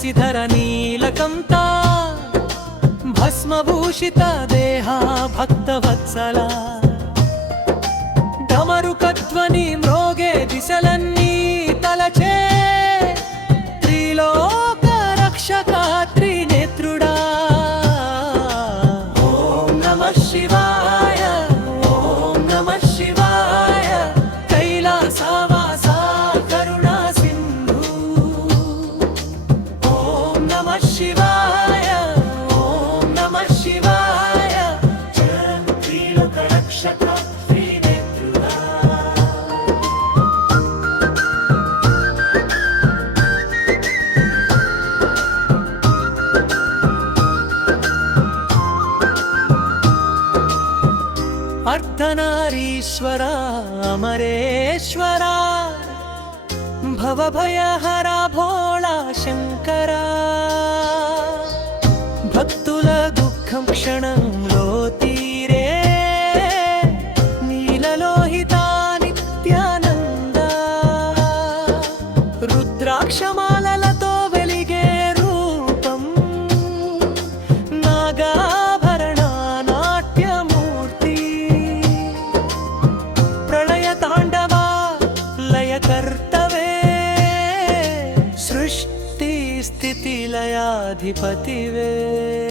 శశిధర నీలకంత భస్మభూషిత దేహ భక్తవత్సల డమరుకధ్వని మ్రోగే దిశలన్నీ తలచే త్రిలోక రక్షక త్రినేత్రుడా. ఓం నమః శివాయ, ఓం నమః శివాయ, కైలాసవాస కరుణా సింధు. ఓం నమః శివాయ, ఓం నమః శివాయ, త్రిలోక రక్షక త్రినేత్రుడా. అర్ధనారీశ్వర అమరేశ్వర భవభయహర భోళా శంకర. భక్తుల దుఃఖం క్షణంలో తీరే నీలలోహిత నిత్యానంద. రుద్రాక్షమాలలతో వెలిగే రూపం నాగాభరణ నాట్యమూర్తి. ప్రళయ తాండవ లయకర్తవే సృష్టి స్థితి లయాధిపతివే.